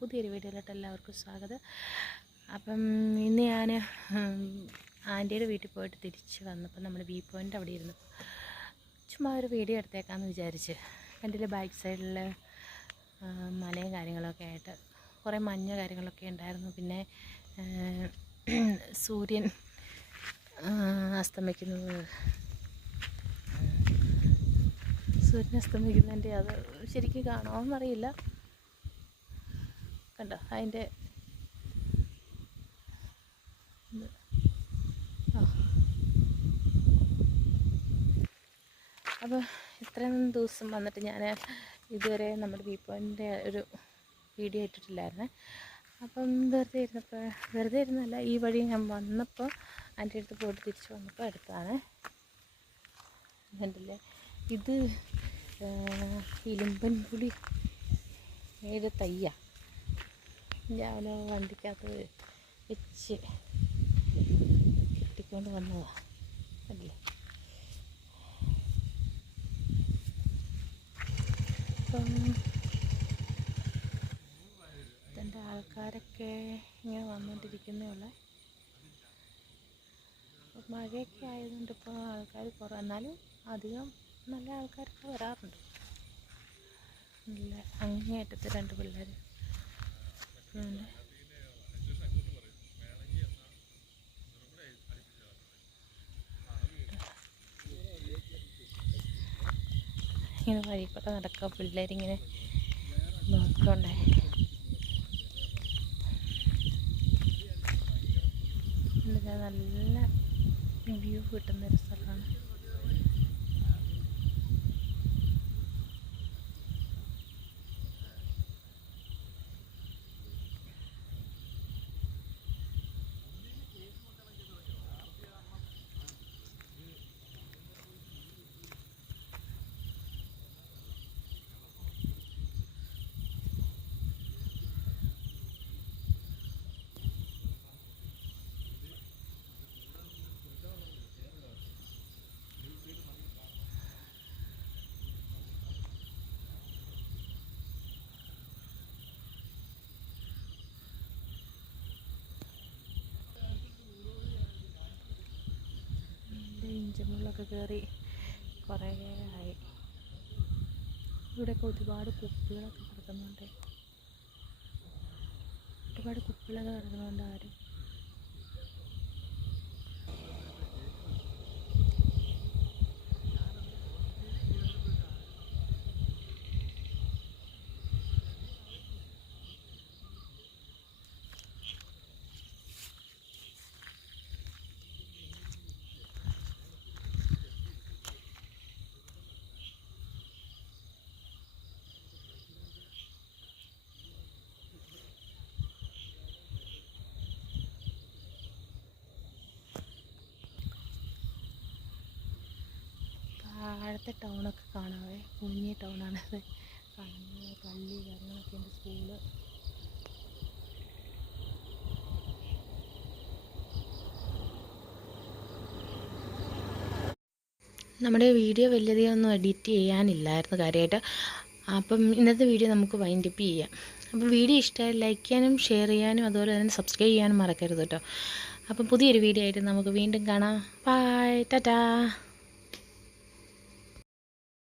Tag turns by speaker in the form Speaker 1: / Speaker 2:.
Speaker 1: പുതിയൊരു വീഡിയോയിലോട്ട് എല്ലാവർക്കും സ്വാഗതം. അപ്പം ഇന്ന് ഞാൻ ആന്റിയുടെ വീട്ടിൽ പോയിട്ട് തിരിച്ച് വന്നപ്പോൾ നമ്മുടെ വ്യൂ പോയിന്റ് അവിടെ ഇരുന്നു. ചുമ്മാ ഒരു വീഡിയോ എടുത്തേക്കാമെന്ന് വിചാരിച്ച്. എന്റെ ബാക്ക് സൈഡിൽ മലയും കാര്യങ്ങളൊക്കെ ആയിട്ട്. കുറേ മഞ്ഞ കാര്യങ്ങളൊക്കെ ഉണ്ടായിരുന്നു. പിന്നെ സൂര്യൻ അസ്തമിക്കുന്നത്. സൂര്യൻ അസ്തമിക്കുന്നതിന്റെ അത് ശരിക്കും കാണാമെന്നറിയില്ല കണ്ടോ? അതിന്റെ. അപ്പോൾ ഇത്രയും ദിവസം വന്നിട്ട് ഞാൻ ഇതുവരെ നമ്മുടെ വ്യൂ ഒരു വീഡിയോ ഇട്ടിട്ടില്ലായിരുന്നു. അപ്പം വെറുതെ ഇരുന്നപ്പോൾ വെറുതെ ഇരുന്നല്ല ഈ വഴി ഞാൻ വന്നപ്പോൾ എന്റെ അടുത്ത് പോയിട്ട് തിരിച്ച് വന്നപ്പോൾ അടുത്താണ് കണ്ടില്ലേ? ഇത് ഇലുമ്പൻ പുളി ഏത് തയ്യ. രാവിലെ വണ്ടിക്കകത്ത് വെച്ച് കെട്ടിക്കൊണ്ട് വന്നതാ. അല്ലേ? അപ്പം ഇതിന്റെ ആൾക്കാരൊക്കെ ഇങ്ങനെ വന്നുകൊണ്ടിരിക്കുന്നേ മഴയൊക്കെ ആയതുകൊണ്ട് ഇപ്പോൾ ആൾക്കാർ കുറവ്. എന്നാലും അധികം നല്ല ആൾക്കാരൊക്കെ വരാറുണ്ട്. നല്ല അങ്ങേയറ്റത്തെ രണ്ട് പിള്ളേർ ഇങ്ങനെ വഴിക്കൂടെ നടക്കുക പിള്ളേരിങ്ങനെ നോക്കണ്ടേ. നല്ല വ്യൂ കിട്ടുന്ന ഒരു സ്ഥലമാണ്. എന്റെ ഇഞ്ചിമുള്ളൊക്കെ കയറി കുറേ ആയി. ഇവിടെയൊക്കെ ഒരുപാട് കുപ്പികളൊക്കെ കിടക്കുന്നുണ്ട്. ഒരുപാട് കുപ്പികളൊക്കെ കിടക്കുന്നുണ്ട് ആരും താഴത്തെ ടൗണൊക്കെ കാണാവേ. കുഞ്ഞി ടൗണാണത് കാണുന്നത് പള്ളി കാര്യങ്ങളൊക്കെ ഉണ്ട് സ്കൂൾ നമ്മുടെ വീഡിയോ വലിയധികം ഒന്നും എഡിറ്റ് ചെയ്യാനില്ലായിരുന്നു കാര്യമായിട്ട്. അപ്പം ഇന്നത്തെ വീഡിയോ നമുക്ക് വൈൻഡപ്പ് ചെയ്യാം. അപ്പം വീഡിയോ ഇഷ്ടമായി ലൈക്ക് ചെയ്യാനും ഷെയർ ചെയ്യാനും അതുപോലെ തന്നെ സബ്സ്ക്രൈബ് ചെയ്യാനും മറക്കരുത് കേട്ടോ. അപ്പം പുതിയൊരു വീഡിയോ ആയിട്ട് നമുക്ക് വീണ്ടും കാണാം. ബൈ ടാറ്റാ